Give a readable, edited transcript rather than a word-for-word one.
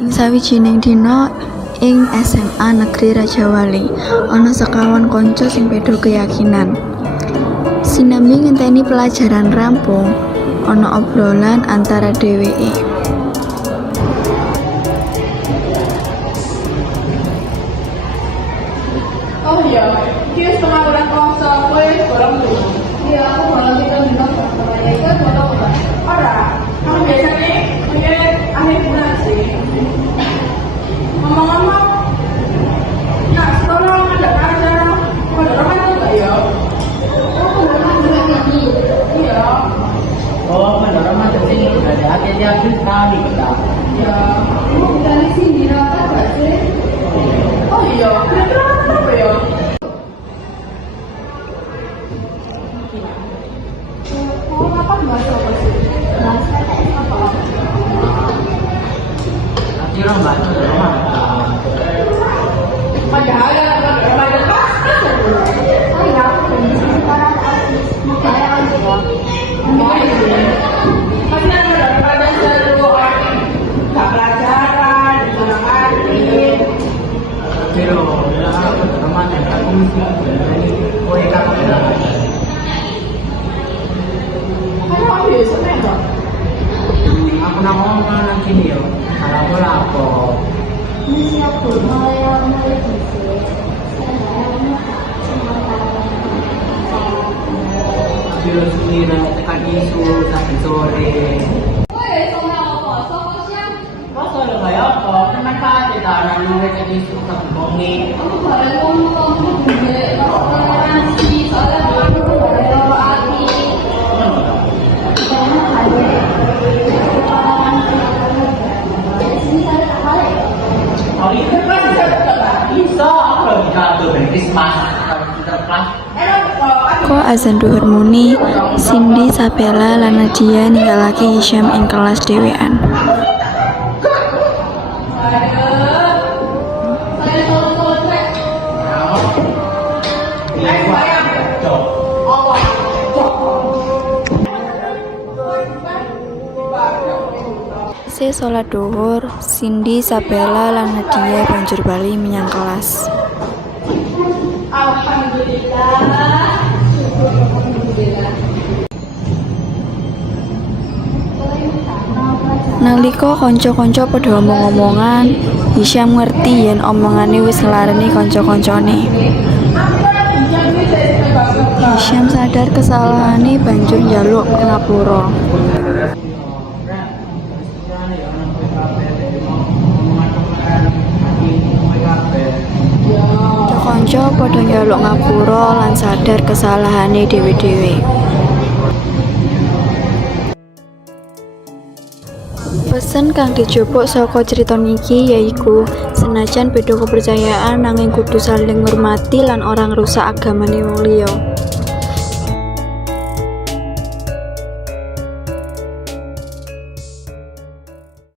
Ing sawijining dina ing SMA Negeri Rajawali ana sekawan kanca sing beda keyakinan. Sinambi ngenteni pelajaran rampung, ana obrolan antara dheweke. Oh iya, iki wis tengah bulan puasa, kowe bolong dulu. Iya, aku bolong kita dino sama ya itu foto Mbak. Ora, kamu biasanya punya akhir bulan sih. Ngomong-ngomong, nak sekolah ada acara, ada romantis enggak ya? Oh, romantis ini. Iya. Oh, menurut macam ini sudah ada tiap kali kita. Ya, kamu dari sini rata gak sih? Oh iya, kira-kira apa ya? Oh, apa bahasa apa sih? Bahasa apa? Kira mbak itu dari mana? Padahal ada pas. Oh iya, sekarang makanya aja. Tapi daripada selalu gak pelajaran, kurang arti. Pero, teman yang aku mesti dari kue kakak bilang. Kamu bisa nembak? Aku nak ngomong nang sini yo. Kalau aku lapor. Ini siapa? Mulai bisnis. Bila sendiri tekan isu sampai sore. Masa lo kayak apa? Teman pasti tak ada lu tekan isu sampai bongi. Aku bareng ngomong toleransi, soalnya aku bareng hati. Oh itu kan bisa aku lagi jatuh dari Christmas kalau kita kelas. Kok azan duhur muni, Cindy, Sabella lan Nadia ninggalake Hisyam ing kelas dhewean. Se salat duhur, Cindy, Sabella lan Nadia banjur bali menyang kelas. Nalika kanca-kanca padha omong-omongan, Hisyam ngerti yen omongane wis nglareni kanca-kancane. Hisyam sadar kesalahane banjur njaluk ngapura. Kanca padha njaluk ngapura lan sadar kesalahane dhewe-dhewe. Pesen kang dijupuk saka crita niki yaiku senajan beda kepercayaan nanging kudu saling ngurmati lan ora ngrusak agamane wong liya.